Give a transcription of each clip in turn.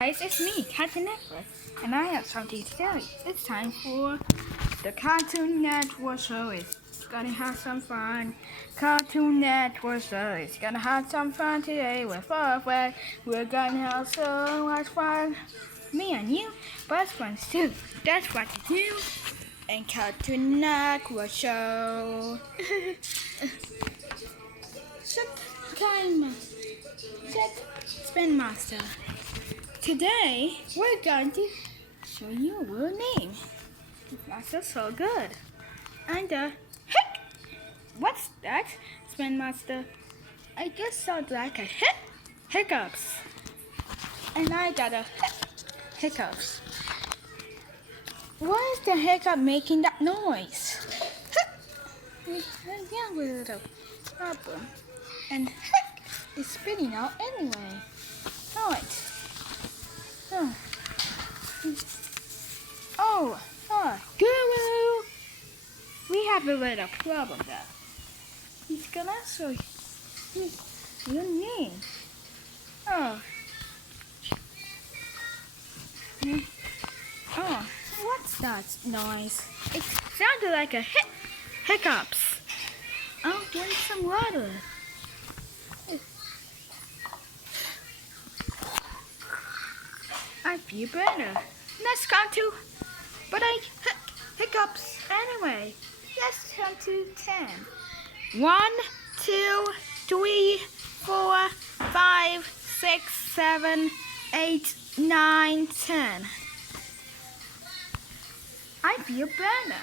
Guys, it's me, Cartoon Network, and I have something to tell you. It's time for the Cartoon Network show. It's gonna have some fun. Cartoon Network show. It's gonna have some fun today with Far. We're gonna have so much fun. Me and you, best friends too. That's what you do. And Cartoon Network show. Set time. Set Spin Master. Today, we're going to show you a real name. That's just so good. And what's that, Spin Master? I guess sounds like a hiccups. And I got a hiccups. Why is the hiccup making that noise? Yeah, little problem. And is spitting out anyway. Right. Guru! We have a little problem though. He's gonna show you your name. Oh. Oh, what's that noise? It sounded like a hiccups. I'll drink some water. I feel better. Let's count to, but hiccups anyway. Let's count to 10. 1, 2, 3, 4, 5, 6, 7, 8, 9, 10. I feel better.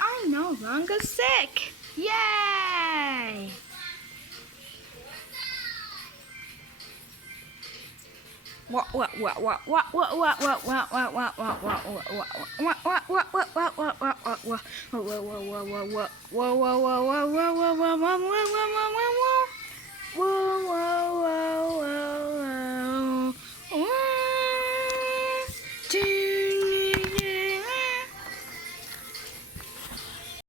I'm no longer sick. Yay!